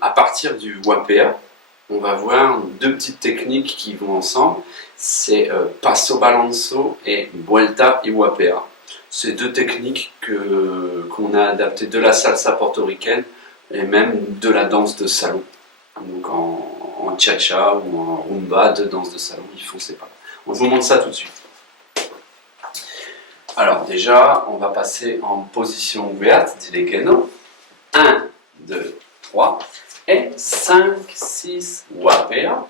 à partir du WAPA, on va voir deux petites techniques qui vont ensemble. C'est Passo Balanço et Vuelta y WAPA. C'est deux techniques qu'on a adaptées de la salsa portoricaine et même de la danse de salon. Donc en cha-cha ou en rumba, de danse de salon, ils font ces pas. On vous montre ça tout de suite. Alors déjà, on va passer en position ouverte, dilegueno. 1, 2, 3 et 5, 6, WAPA.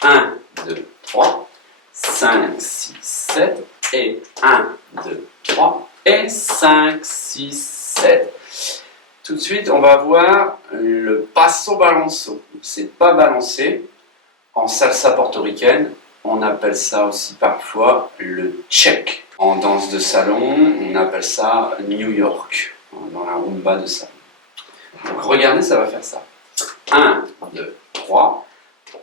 1, 2, 3, 5, 6, 7 et 1, 2, 3 et 5, 6, 7. Tout de suite, on va voir le Passo Balanço. C'est pas balancé. En salsa portoricaine, on appelle ça aussi parfois le check. En danse de salon, on appelle ça New York, dans la rumba de salon. Donc regardez, ça va faire ça. 1, 2, 3,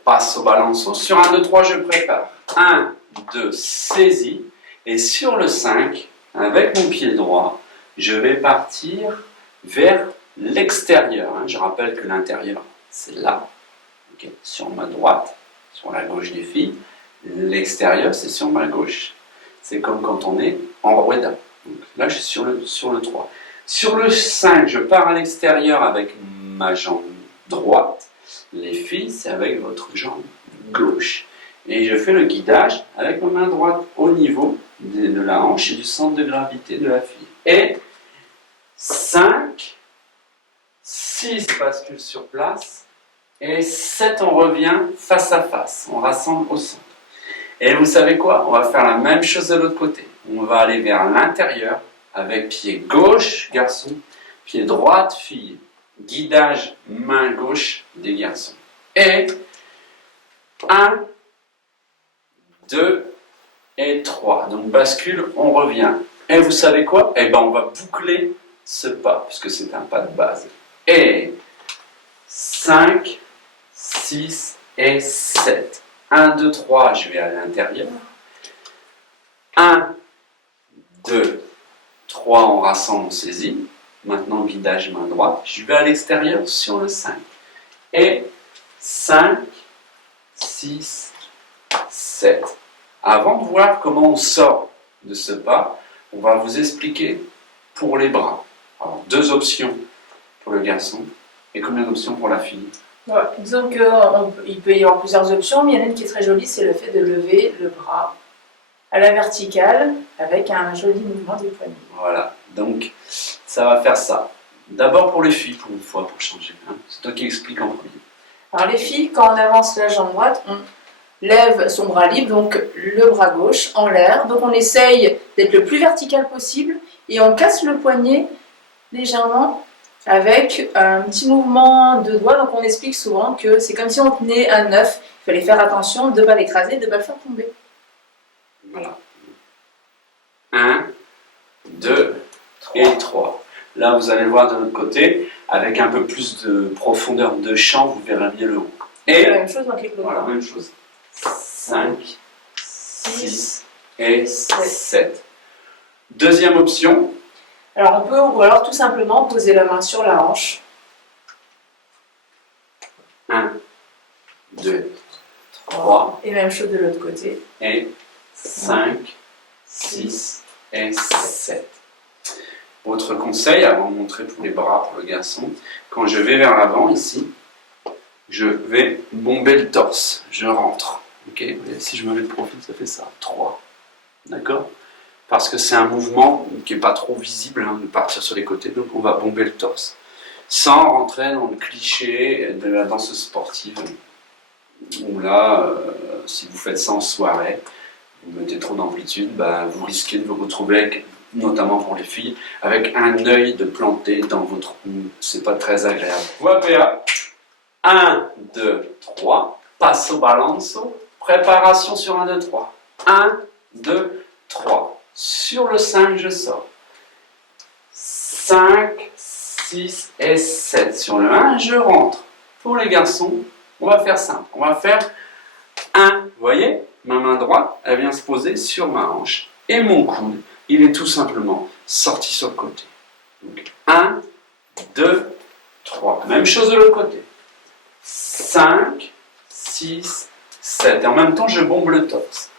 Passo Balanço. Sur 1, 2, 3, je prépare. 1, 2, saisie. Et sur le 5, avec mon pied droit, je vais partir vers l'extérieur. Je rappelle que l'intérieur, c'est là, okay, sur ma droite, sur la gauche des filles. L'extérieur, c'est sur ma gauche. C'est comme quand on est en rueda. Donc là, je suis sur le 3. Sur le 5, je pars à l'extérieur avec ma jambe droite. Les filles, c'est avec votre jambe gauche. Et je fais le guidage avec ma main droite au niveau de la hanche et du centre de gravité de la fille. Et 5, 6 bascule sur place. Et 7, on revient face à face. On rassemble au centre. Et vous savez quoi? On va faire la même chose de l'autre côté. On va aller vers l'intérieur avec pied gauche, garçon, pied droite, fille. Guidage main gauche des garçons. Et 1, 2 et 3. Donc bascule, on revient. Et vous savez quoi? Eh bien, on va boucler ce pas, puisque c'est un pas de base. Et 5, 6 et 7. 1, 2, 3, je vais à l'intérieur. 1, 2, 3, on rassemble, on saisit. Maintenant, guidage main droite. Je vais à l'extérieur sur le 5. Et 5, 6, 7. Avant de voir comment on sort de ce pas, on va vous expliquer pour les bras. Alors, 2 options pour le garçon et combien d'options pour la fille? Ouais, disons qu'il peut y avoir plusieurs options, mais il y en a une qui est très jolie, c'est le fait de lever le bras à la verticale avec un joli mouvement des poignets. Voilà, donc ça va faire ça. D'abord pour les filles, pour une fois, pour changer. C'est toi qui expliques en premier. Alors les filles, quand on avance la jambe droite, on lève son bras libre, donc le bras gauche en l'air. Donc on essaye d'être le plus vertical possible et on casse le poignet légèrement avec un petit mouvement de doigt. Donc on explique souvent que c'est comme si on tenait un œuf. Il fallait faire attention de ne pas l'écraser, de ne pas le faire tomber. Voilà. 1, 2 et 3. Là, vous allez le voir de l'autre côté, avec un peu plus de profondeur de champ, vous verrez mieux le haut. Et la même chose dans quelques voilà, même chose. 5, 6 et 7. Deuxième option. Alors on peut, ou alors tout simplement poser la main sur la hanche. 1, 2, 3. Et même chose de l'autre côté. Et 5, 6 et 7. Autre conseil, avant de montrer pour les bras, pour le garçon, quand je vais vers l'avant ici, je vais bomber le torse, je rentre. Okay, si je me mets de profil, ça fait ça, 3. D'accord? Parce que c'est un mouvement qui n'est pas trop visible, de partir sur les côtés, donc on va bomber le torse. Sans rentrer dans le cliché de la danse sportive, où là, si vous faites ça en soirée, vous mettez trop d'amplitude, vous risquez de vous retrouver, notamment pour les filles, avec un œil de planté dans votre roue. C'est pas très agréable. WAPA. 1, 2, 3. Passo Balanço. Préparation sur 1, 2, 3. 1, 2, 3. Sur le 5, je sors. 5, 6 et 7. Sur le 1, je rentre. Pour les garçons, on va faire simple. On va faire 1. Vous voyez, ma main droite, elle vient se poser sur ma hanche. Et mon coude, il est tout simplement sorti sur le côté. Donc 1, 2, 3. Même chose de l'autre côté. 5, 6, 7. Et en même temps, je bombe le torse.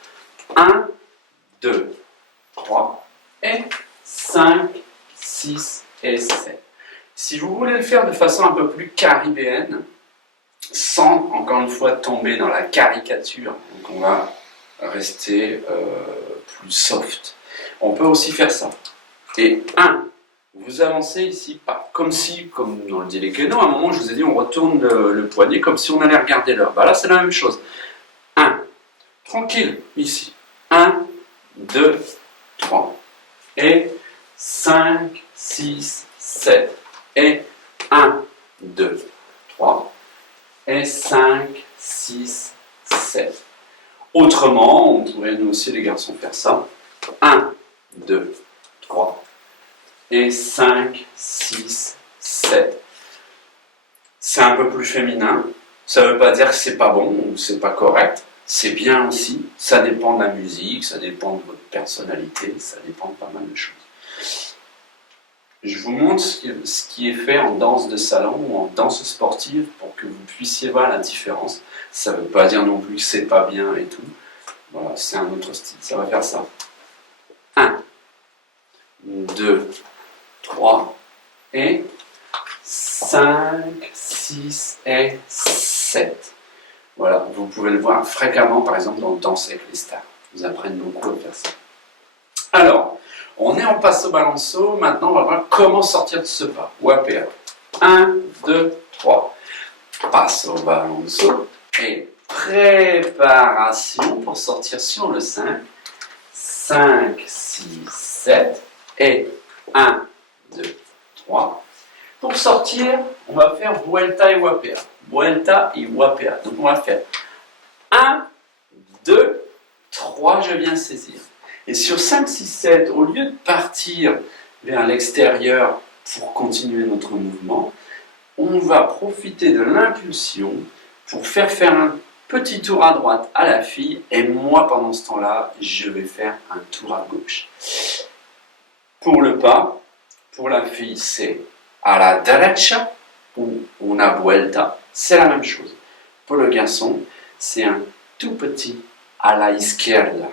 1, 2, 3. Et 5, 6 et 7. Si vous voulez le faire de façon un peu plus caribéenne, sans, encore une fois, tomber dans la caricature, donc on va rester plus soft. On peut aussi faire ça. Et 1, vous avancez ici, comme dans le Dilekeno, à un moment je vous ai dit on retourne le poignet comme si on allait regarder l'heure. Bah là c'est la même chose. 1, tranquille, ici. 1, 2, 3. Et 5, 6, 7. Et 1, 2, 3. Et 5, 6, 7. Autrement, on pourrait nous aussi les garçons faire ça. 1, 2, 3. Et 5, 6, 7. C'est un peu plus féminin. Ça ne veut pas dire que c'est pas bon ou c'est pas correct. C'est bien aussi. Ça dépend de la musique, ça dépend de votre personnalité, ça dépend de pas mal de choses. Je vous montre ce qui est fait en danse de salon ou en danse sportive pour que vous puissiez voir la différence. Ça ne veut pas dire non plus que c'est pas bien et tout. Voilà, c'est un autre style. Ça va faire ça. 1, 2, 3 et 5, 6 et 7. Voilà, vous pouvez le voir fréquemment, par exemple, dans Danse avec les stars. Ils apprennent beaucoup à faire ça. Alors, on est en passo balanço. Maintenant, on va voir comment sortir de ce pas. WAPA. 1, 2, 3. Passo balanço. Et préparation pour sortir sur le 5. 5, 6, 7. Et 1, 2, 3. Pour sortir, on va faire Vuelta et WAPA. Vuelta et WAPA. Donc on va faire 1, 2, 3, je viens saisir. Et sur 5, 6, 7, au lieu de partir vers l'extérieur pour continuer notre mouvement, on va profiter de l'impulsion pour faire un petit tour à droite à la fille. Et moi, pendant ce temps-là, je vais faire un tour à gauche. Pour le pas, pour la fille, c'est à la derecha ou una vuelta. C'est la même chose. Pour le garçon, c'est un tout petit à la izquierda.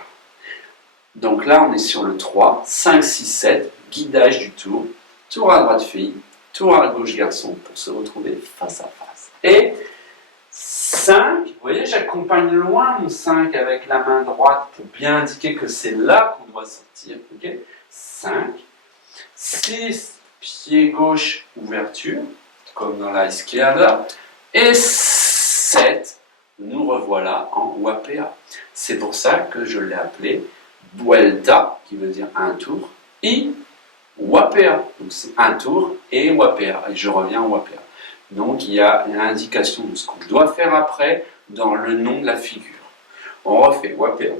Donc là, on est sur le 3, 5, 6, 7, guidage du tour, tour à droite fille, tour à gauche garçon, pour se retrouver face à face. Et 5, vous voyez, j'accompagne loin mon 5 avec la main droite pour bien indiquer que c'est là qu'on doit sortir. Okay, 5, 6, pied gauche, ouverture, comme dans la izquierda, et 7, nous revoilà en WAPA. C'est pour ça que je l'ai appelé Vuelta, qui veut dire un tour, et WAPA. Donc c'est un tour et WAPA. Et je reviens en WAPA. Donc il y a l'indication de ce qu'on doit faire après dans le nom de la figure. On refait WAPA.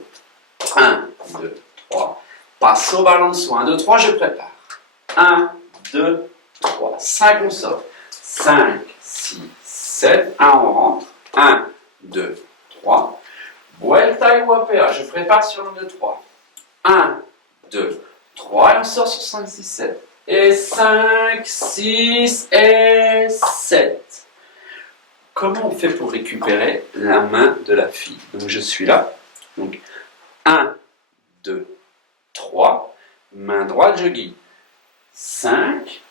1, 2, 3. Passo balanço. 1, 2, 3, je prépare. 1, 2, 3. 5, on sort. 5, 6, 7. 1, on rentre. 1, 2, 3. Vuelta et WAPA. Je prépare sur le 2, 3. 1, 2, 3, et on sort sur 5, 6, 7. Et 5, 6 et 7. Comment on fait pour récupérer la main de la fille? Donc je suis là. Donc 1, 2, 3. Main droite, je guide. 5,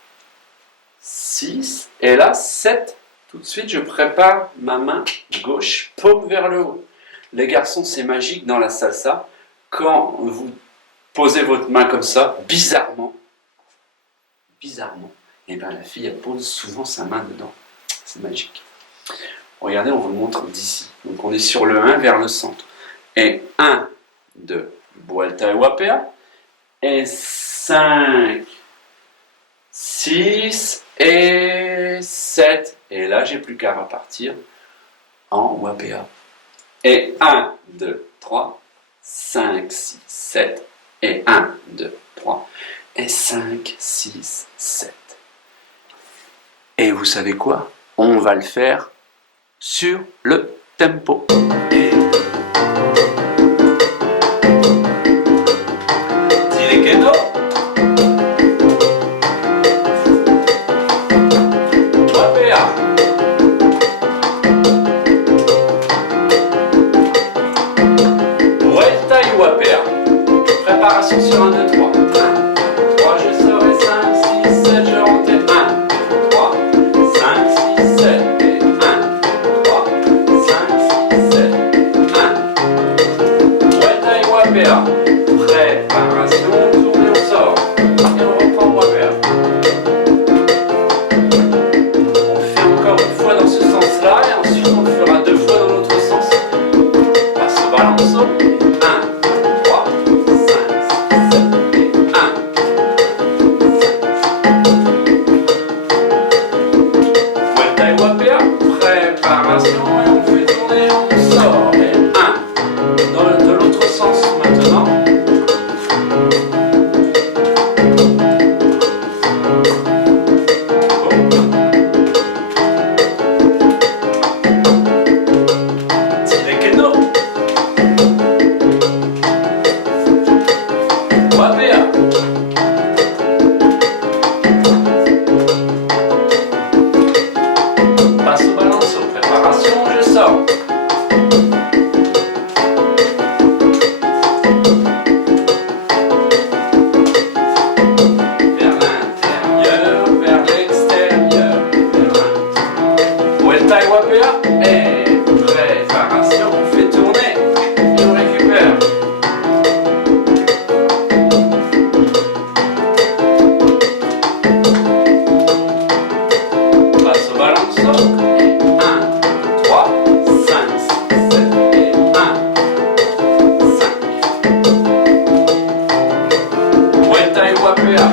6, et là 7. Tout de suite, je prépare ma main gauche, paume vers le haut. Les garçons, c'est magique dans la salsa. Quand vous posez votre main comme ça, bizarrement, et bien la fille, elle pose souvent sa main dedans. C'est magique. Regardez, on vous le montre d'ici. Donc on est sur le 1 vers le centre. Et 1, 2, Vuelta et WAPA. Et 5, 6 et 7. Et là, j'ai plus qu'à repartir en WAPA. Et 1, 2, 3, 5, 6, 7. Et 1, 2, 3. Et 5, 6, 7. Et vous savez quoi? On va le faire sur le tempo. Dilekeno. WAPA. sur 1, 2, 3. 1, 3, je sors et 5, 6, 7, je rentre et 1, 3, 5, 6, 7 et 1, 3, 5, 6, 7, 1. Vuelta y guapea. Préparation, tourne et on sort. Et on reprend guapea. On fait encore une fois dans ce sens-là et ensuite on le fera 2 fois dans l'autre sens. Passo balanço. 1, 3, 5, 6, 7 et 1. Vuelta y guapea. Préparation et on fait tourner et on sort. Et 1. De l'autre sens maintenant. Dile que no. Guapea. Passo balanço. Préparation, je sors. Vers l'intérieur, vers l'extérieur, vers un. Vuelta y guapea. Et préparation, on fait tourner et on récupère. Passo balanço. Et 1, 3, 5, 6, 7 et 1, 5. Vuelta y guapea.